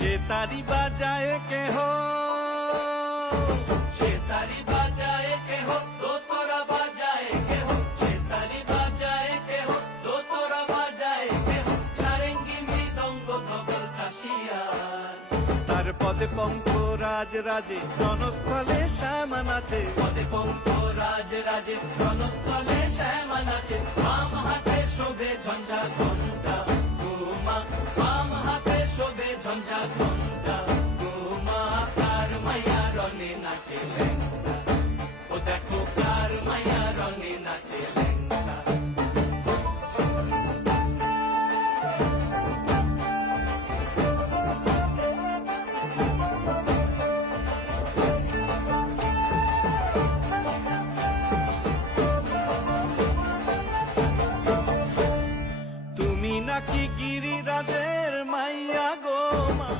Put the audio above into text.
সে তারি বাজায় কেহ, সে তারি বাজায় কেহ, দোতরা বাজায় কেহ, সে তারি বাজায় কেহ, দোতরা বাজায় কেহ, সারেঙ্গি মৃদঙ্গ ধবল কাশিয়ার। তার পদে পঙ্ক রাজ রাজে রণস্থলে শ্যামা নাচে, পদে পঙ্ক রাজ রাজে রণস্থলে শ্যামা নাচে। বাম হাতে শোভে ঝঞ্ঝা ঘণ্টা গোমা, বাম হাতে শোভে ঝঞ্ঝা ঘণ্টা গোমা। কার মায়া রঙে নাচে লেঙ্গা, ও দেখো কার মায়া রঙে নাচে লেঙ্গা। তুমি নাকি গিরিরাজের মাইয়া গো মা।